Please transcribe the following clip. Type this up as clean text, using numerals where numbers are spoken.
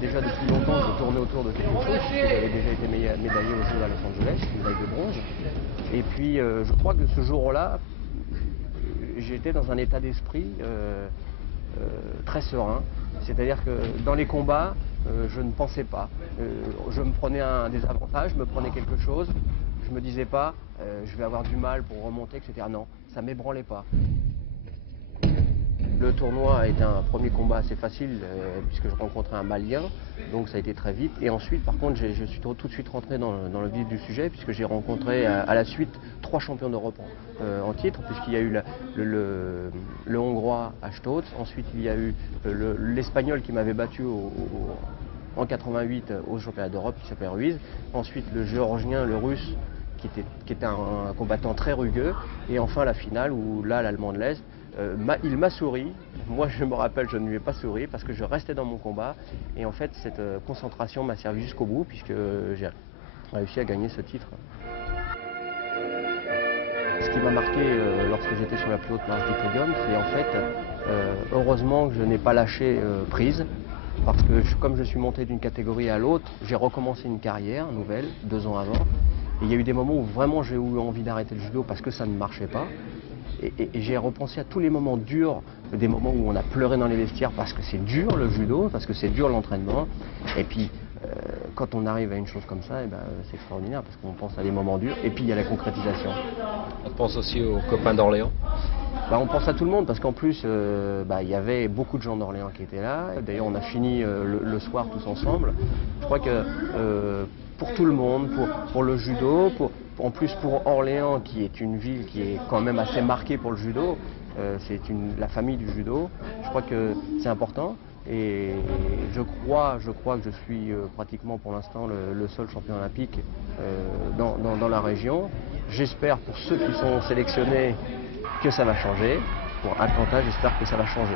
Déjà depuis longtemps, je tournais autour de quelque chose, parce que j'avais déjà été médaillé aux Jeux à Los Angeles, médaille de bronze. Et puis je crois que ce jour-là, j'étais dans un état d'esprit très serein. C'est-à-dire que dans les combats, je ne pensais pas. Je me prenais un désavantage, je me prenais quelque chose. Je me disais pas, je vais avoir du mal pour remonter, etc. Non, ça ne m'ébranlait pas. Le tournoi a été un premier combat assez facile puisque je rencontrais un Malien, donc ça a été très vite. Et ensuite, par contre, je suis tout de suite rentré dans le vif du sujet puisque j'ai rencontré à la suite 3 champions d'Europe en titre, puisqu'il y a eu le Hongrois à Stotz, ensuite il y a eu l'Espagnol qui m'avait battu en 88 aux championnats d'Europe qui s'appelait Ruiz, ensuite le Géorgien, le Russe qui était un combattant très rugueux, et enfin la finale où là l'Allemand de l'Est, il m'a souri. Moi je me rappelle, je ne lui ai pas souri parce que je restais dans mon combat, et en fait cette concentration m'a servi jusqu'au bout puisque j'ai réussi à gagner ce titre. Ce qui m'a marqué lorsque j'étais sur la plus haute marche du podium, c'est en fait heureusement que je n'ai pas lâché prise, parce que comme je suis monté d'une catégorie à l'autre, j'ai recommencé une carrière nouvelle 2 ans avant. Et il y a eu des moments où vraiment j'ai eu envie d'arrêter le judo parce que ça ne marchait pas. Et j'ai repensé à tous les moments durs, des moments où on a pleuré dans les vestiaires parce que c'est dur le judo, parce que c'est dur l'entraînement. Et puis quand on arrive à une chose comme ça, eh ben, c'est extraordinaire parce qu'on pense à des moments durs. Et puis il y a la concrétisation. On pense aussi aux copains d'Orléans. On pense à tout le monde parce qu'en plus il y avait beaucoup de gens d'Orléans qui étaient là. D'ailleurs on a fini le soir tous ensemble. Je crois que pour tout le monde, pour le judo, en plus pour Orléans qui est une ville qui est quand même assez marquée pour le judo, c'est la famille du judo, je crois que c'est important. Et je crois que je suis pratiquement pour l'instant le seul champion olympique dans la région. J'espère pour ceux qui sont sélectionnés que ça va changer. Pour Atlanta, j'espère que ça va changer.